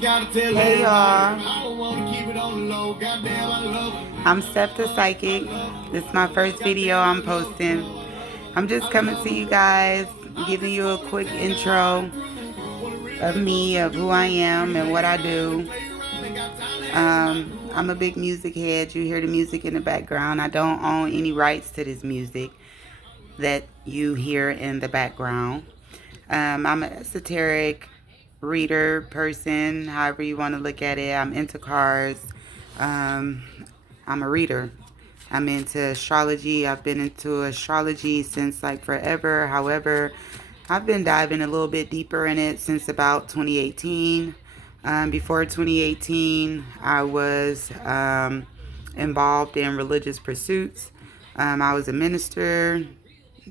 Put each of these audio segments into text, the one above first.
Hey y'all, I'm Stephda Sykik. This is my first video I'm posting. I'm just coming to you guys, giving you a quick intro of me, of who I am and what I do. I'm a big music head. You hear the music in the background. I don't own any rights to this music that you hear in the background. I'm an esoteric reader person, however you want to look at it. I'm into cards. Um, I'm a reader. I'm into astrology. I've been into astrology since like forever. However, I've been diving a little bit deeper in it since about 2018. Before 2018, I was involved in religious pursuits. I was a minister,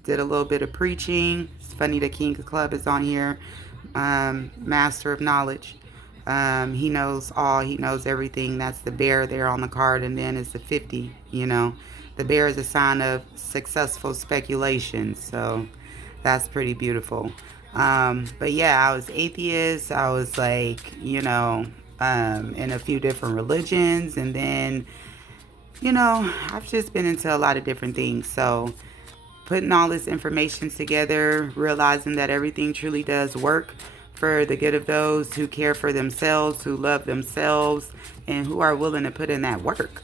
did a little bit of preaching. It's funny the King of Club is on here. Master of knowledge. He knows all. He knows everything. That's the bear there on the card, and then it's the 50. The bear is a sign of successful speculation. So that's pretty beautiful. But yeah, I was atheist. I was like, in a few different religions, and then, I've just been into a lot of different things. So putting all this information together, realizing that everything truly does work for the good of those who care for themselves, who love themselves, and who are willing to put in that work.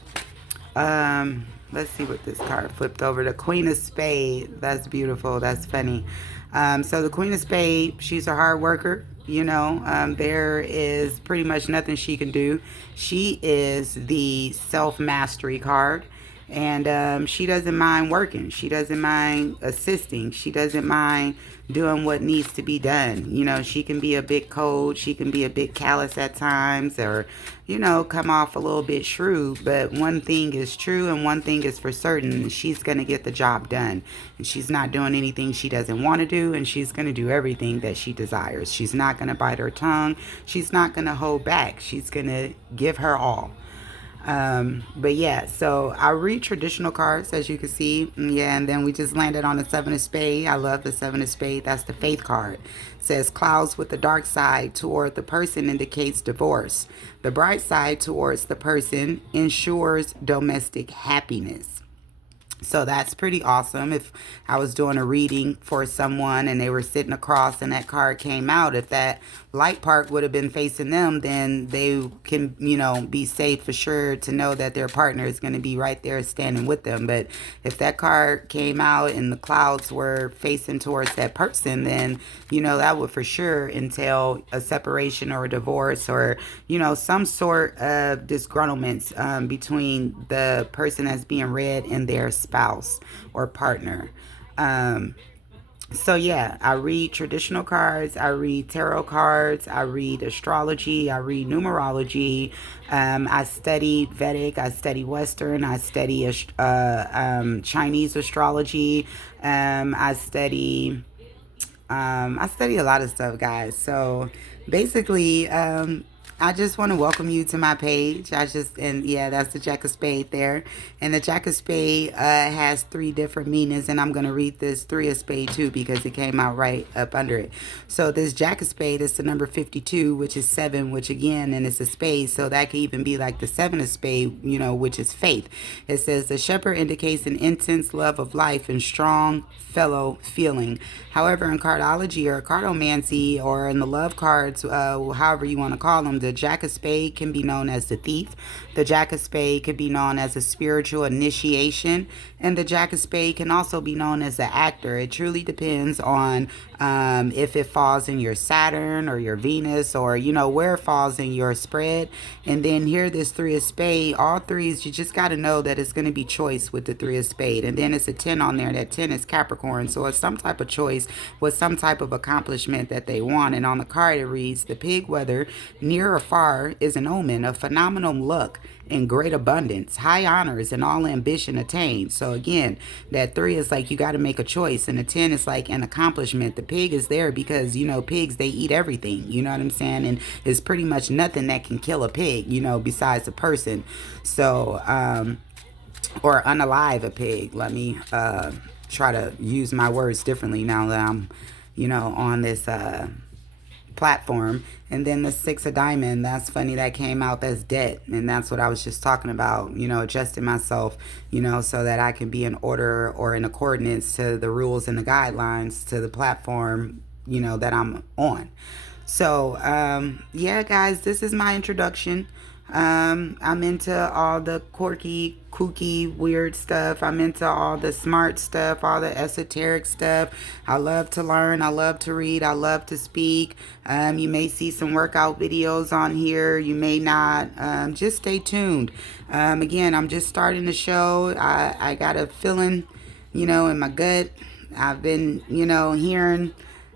Let's see what this card flipped over. The Queen of Spades. That's beautiful. That's funny. So the Queen of Spades, she's a hard worker. There is pretty much nothing she can do. She is the self-mastery card. And she doesn't mind working. She doesn't mind assisting. She doesn't mind doing what needs to be done. She can be a bit cold. She can be a bit callous at times, or, come off a little bit shrewd. But one thing is true and one thing is for certain. She's going to get the job done. And she's not doing anything she doesn't want to do. And she's going to do everything that she desires. She's not going to bite her tongue. She's not going to hold back. She's going to give her all. But yeah, so I read traditional cards, as you can see. Yeah, and then we just landed on the Seven of Spades. I love the Seven of Spades. That's the faith card. It says clouds with the dark side toward the person indicates divorce. The bright side towards the person ensures domestic happiness. So that's pretty awesome. If I was doing a reading for someone and they were sitting across and that card came out, if that light part would have been facing them, then they can, be safe for sure to know that their partner is going to be right there standing with them. But if that card came out and the clouds were facing towards that person, then, that would for sure entail a separation or a divorce or, some sort of disgruntlements between the person that's being read and their spouse or partner. So yeah, I read traditional cards, I read tarot cards, I read astrology, I read numerology, I study Vedic, I study Western, I study Chinese astrology, I study a lot of stuff, guys. So basically, I just want to welcome you to my page. And yeah, that's the Jack of Spades there. And the Jack of Spades has 3 different meanings. And I'm going to read this 3 of Spades too because it came out right up under it. So this Jack of Spades is the number 52, which is 7, which again, and it's a spade. So that could even be like the 7 of Spades, which is faith. It says the shepherd indicates an intense love of life and strong fellow feeling. However, in cardology or cardomancy or in the love cards, however you want to call them, the Jack of Spades can be known as the thief. The Jack of Spades could be known as a spiritual initiation. And the Jack of Spades can also be known as the actor. It truly depends on if it falls in your Saturn or your Venus or, where it falls in your spread. And then here, this 3 of Spades, all threes, you just got to know that it's going to be choice with the 3 of Spades. And then it's a 10 on there. That 10 is Capricorn. So it's some type of choice with some type of accomplishment that they want. And on the card, it reads, the pig, whether near or far, is an omen of phenomenal luck and great abundance, high honors, and all ambition attained. So again, that 3 is like you got to make a choice, and the 10 is like an accomplishment. The pig is there because pigs, they eat everything. You know what I'm saying? And it's pretty much nothing that can kill a pig, besides a person. So or unalive a pig. Let me try to use my words differently now that I'm on this platform. And then the six of diamond, that's funny, that came out, that's debt. And that's what I was just talking about, adjusting myself, so that I can be in order or in accordance to the rules and the guidelines to the platform, that I'm on. So, yeah, guys, this is my introduction. I'm into all the quirky, kooky, weird stuff. I'm into all the smart stuff, all the esoteric stuff. I love to learn. I love to read. I love to speak. You may see some workout videos on here. You may not. Just stay tuned. Again, I'm just starting the show. I got a feeling, in my gut. I've been, hearing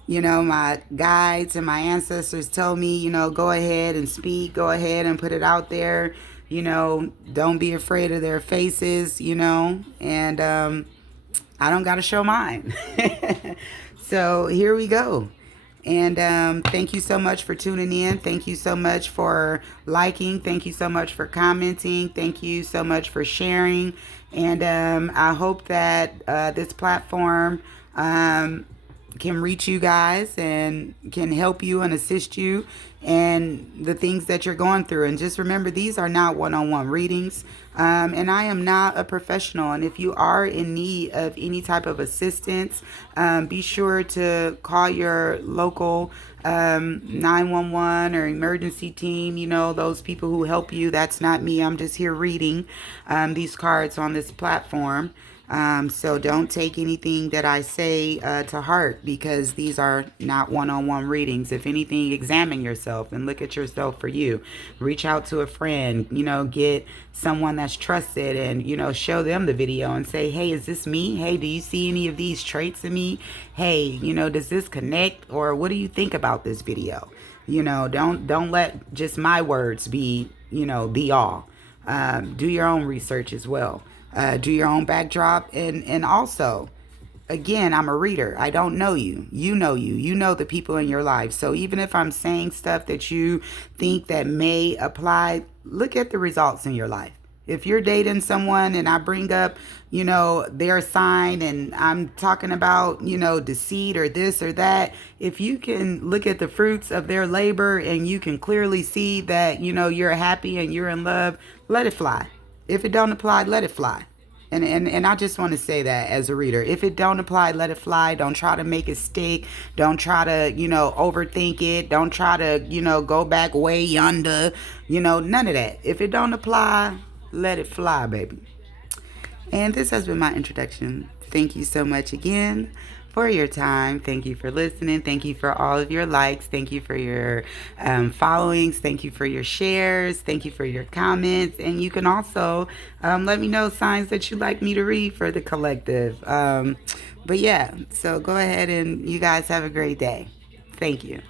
my guides and my ancestors tell me, go ahead and speak, go ahead and put it out there, don't be afraid of their faces, and I don't got to show mine. So here we go. And thank you so much for tuning in. Thank you so much for liking. Thank you so much for commenting. Thank you so much for sharing. And I hope that this platform can reach you guys and can help you and assist you and the things that you're going through. And just remember, these are not one-on-one readings. And I am not a professional. And if you are in need of any type of assistance, be sure to call your local 911 or emergency team, those people who help you. That's not me. I'm just here reading these cards on this platform. So don't take anything that I say to heart, because these are not one-on-one readings. If anything, examine yourself and look at yourself for you. Reach out to a friend, get someone that's trusted and, show them the video and say, hey, is this me? Hey, do you see any of these traits in me? Hey, does this connect? Or what do you think about this video? Don't let just my words be, be all. Do your own research as well. Do your own backdrop, and also, again, I'm a reader. I don't know you. You know you. You know the people in your life. So even if I'm saying stuff that you think that may apply, look at the results in your life. If you're dating someone and I bring up, their sign and I'm talking about, deceit or this or that, if you can look at the fruits of their labor and you can clearly see that, you're happy and you're in love, let it fly. If it don't apply, let it fly. And I just want to say that as a reader. If it don't apply, let it fly. Don't try to make it stick. Don't try to, overthink it. Don't try to, go back way yonder. None of that. If it don't apply, let it fly, baby. And this has been my introduction. Thank you so much again for your time. Thank you for listening. Thank you for all of your likes. Thank you for your followings. Thank you for your shares. Thank you for your comments. And you can also let me know signs that you'd like me to read for the collective. But yeah, so go ahead and you guys have a great day. Thank you.